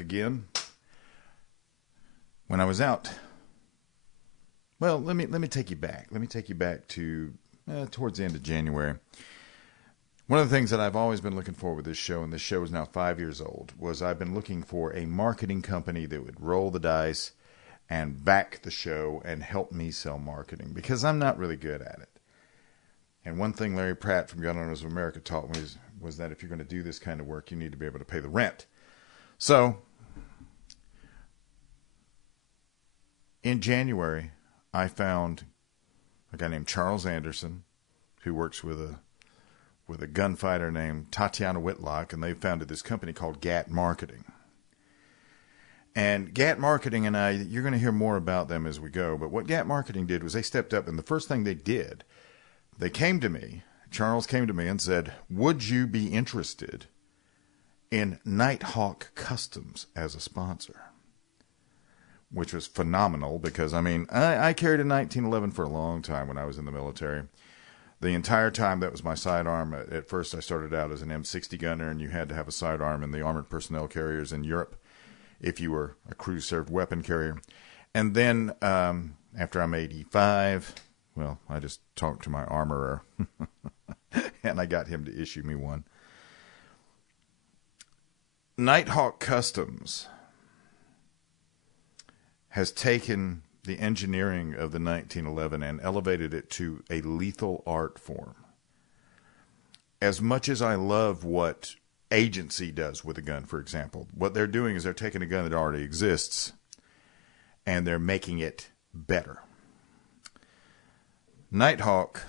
back again. When I was out, well, let me take you back. Let me take you back to towards the end of January. One of the things that I've always been looking for with this show, and this show is now 5 years old, was I've been looking for a marketing company that would roll the dice and back the show and help me sell marketing, because I'm not really good at it. And one thing Larry Pratt from Gun Owners of America taught me was that if you're going to do this kind of work, you need to be able to pay the rent. So, in January, I found a guy named Charles Anderson, who works with a gunfighter named Tatiana Whitlock, and they founded this company called GAT Marketing. And GAT Marketing and you're going to hear more about them as we go, but what GAT Marketing did was they stepped up, and the first thing they did, they came to me, Charles came to me and said, would you be interested in NightHawk Customs as a sponsor? Which was phenomenal because, I mean, I carried a 1911 for a long time when I was in the military. The entire time, that was my sidearm. At first, I started out as an M60 gunner, and you had to have a sidearm in the armored personnel carriers in Europe if you were a crew-served weapon carrier. And then, after I'm 85... well, I just talked to my armorer, and I got him to issue me one. NightHawk Customs has taken the engineering of the 1911 and elevated it to a lethal art form. As much as I love what Agency does with a gun, for example, what they're doing is they're taking a gun that already exists, and they're making it better. NightHawk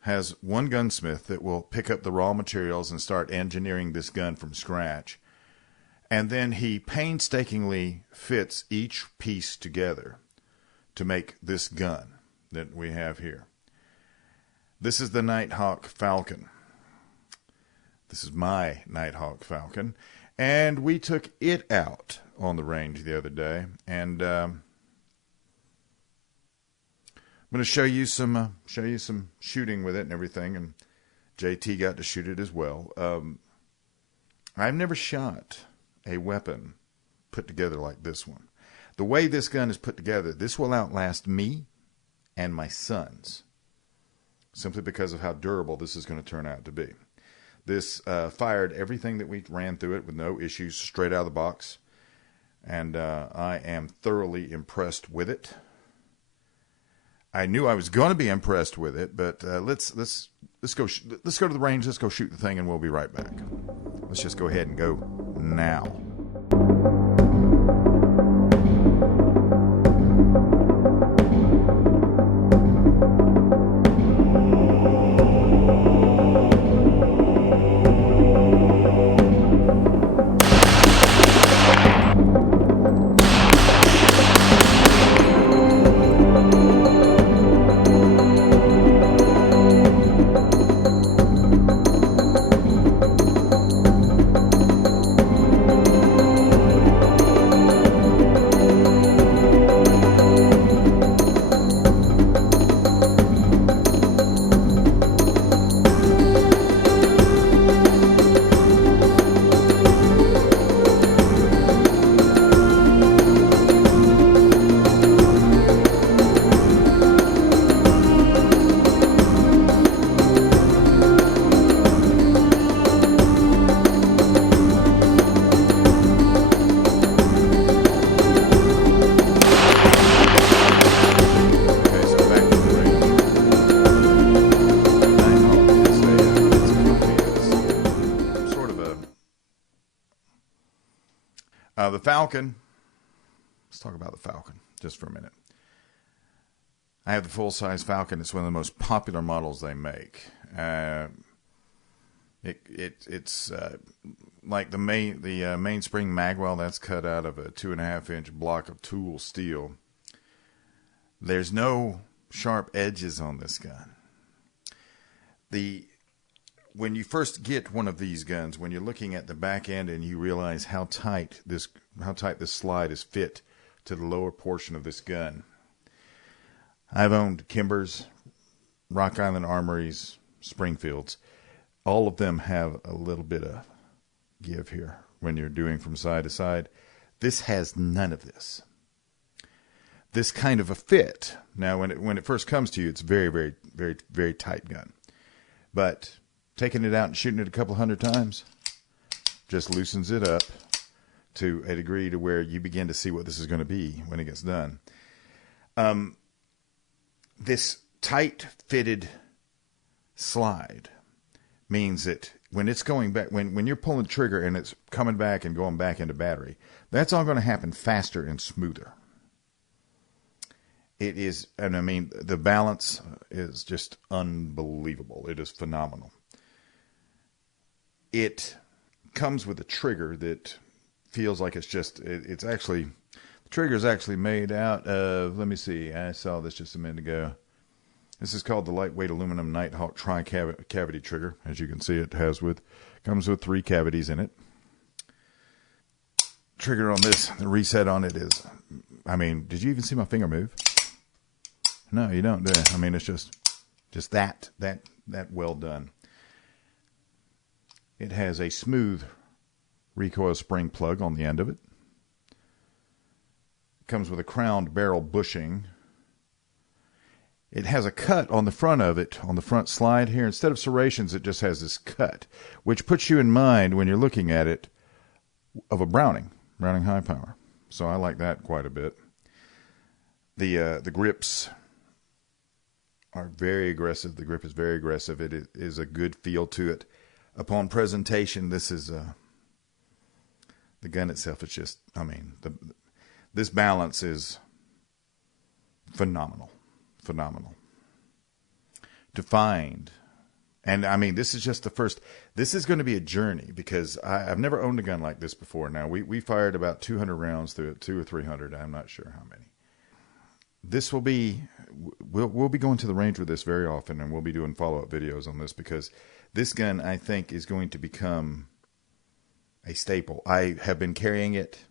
has one gunsmith that will pick up the raw materials and start engineering this gun from scratch. And then he painstakingly fits each piece together to make this gun that we have here. This is the NightHawk Falcon. This is my NightHawk Falcon. And we took it out on the range the other day, and I'm going to show you some shooting with it and everything, and JT got to shoot it as well. I've never shot a weapon put together like this one. The way this gun is put together, this will outlast me and my sons, simply because of how durable this is going to turn out to be. This fired everything that we ran through it with no issues, straight out of the box, and I am thoroughly impressed with it. I knew I was going to be impressed with it, but let's go to the range. Let's go shoot the thing, and we'll be right back. Let's just go ahead and go now. The Falcon. Let's talk about the Falcon just for a minute. I have the full-size Falcon. It's one of the most popular models they make. It's like the mainspring magwell that's cut out of a 2.5-inch block of tool steel. There's no sharp edges on this gun. When you first get one of these guns, when you're looking at the back end and you realize how tight this slide is fit to the lower portion of this gun. I've owned Kimbers, Rock Island Armories, Springfields. All of them have a little bit of give here when you're doing from side to side. This has none of this. This kind of a fit. Now, when it first comes to you, it's very, very, very, very tight gun. But taking it out and shooting it a couple hundred times just loosens it up to a degree to where you begin to see what this is going to be when it gets done. This tight fitted slide means that when it's going back, when you're pulling the trigger and it's coming back and going back into battery, that's all going to happen faster and smoother. It is, and I mean, the balance is just unbelievable. It is phenomenal. It comes with a trigger that feels like it's actually, the trigger is actually made out of, let me see, I saw this just a minute ago. This is called the lightweight aluminum NightHawk tri-cavity trigger. As you can see, it comes with 3 cavities in it. Trigger on this, the reset on it is, I mean, did you even see my finger move? No, you don't, do you? I mean, it's just that well done. It has a smooth recoil spring plug on the end of it. Comes with a crowned barrel bushing. It has a cut on the front of it, on the front slide here. Instead of serrations, it just has this cut, which puts you in mind when you're looking at it of a Browning high power. So I like that quite a bit. The grips are very aggressive. The grip is very aggressive. It is a good feel to it. Upon presentation, this is the gun itself. It's just, I mean, this balance is phenomenal. To find, and I mean, this is just the first. This is going to be a journey because I've never owned a gun like this before. Now we fired about 200 rounds through it, 200 or 300. I'm not sure how many. This will be, we'll be going to the range with this very often, and we'll be doing follow-up videos on this because this gun, I think, is going to become a staple. I have been carrying it.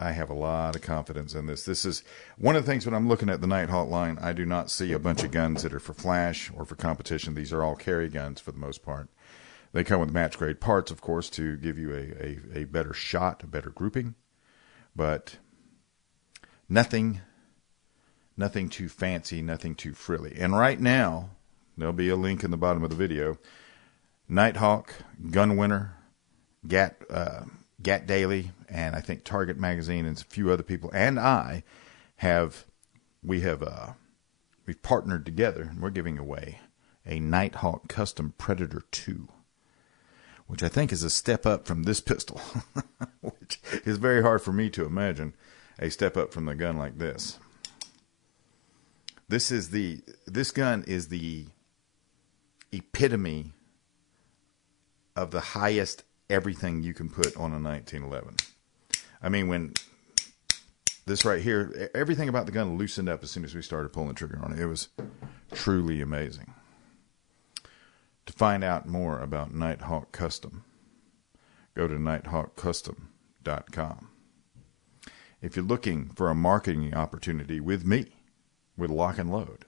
I have a lot of confidence in this. This is one of the things when I'm looking at the NightHawk line, I do not see a bunch of guns that are for flash or for competition. These are all carry guns for the most part. They come with match grade parts, of course, to give you a better shot, a better grouping. But nothing too fancy, nothing too frilly. And right now, there'll be a link in the bottom of the video. NightHawk, Gun Winner, Gat Daily, and I think Target Magazine and a few other people, and we've partnered together, and we're giving away a NightHawk Custom Predator 2, which I think is a step up from this pistol, which is very hard for me to imagine a step up from the gun like this. This gun is the epitome of the highest everything you can put on a 1911. I mean, when this right here, everything about the gun loosened up as soon as we started pulling the trigger on it. It was truly amazing. To find out more about NightHawk Custom, go to NightHawkCustom.com. If you're looking for a marketing opportunity with me, with Lock and Load,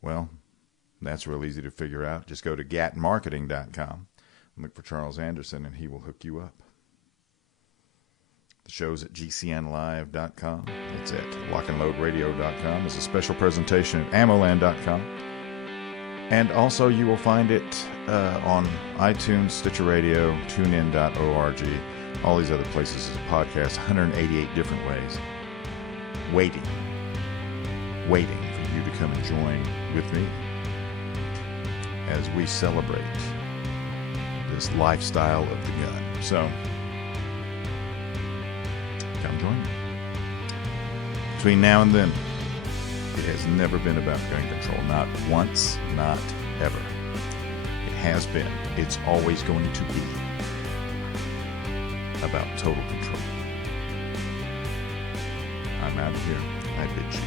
well, that's real easy to figure out. Just go to gatmarketing.com. Look for Charles Anderson, and he will hook you up. The show's at gcnlive.com. It's at lockandloadradio.com. There's a special presentation at ammoland.com. And also you will find it on iTunes, Stitcher Radio, tunein.org, all these other places as a podcast, 188 different ways. Waiting for you to come and join with me as we celebrate this lifestyle of the gun. So, come join me. Between now and then, it has never been about gun control. Not once, not ever. It has been. It's always going to be about total control. I'm out of here. I bid you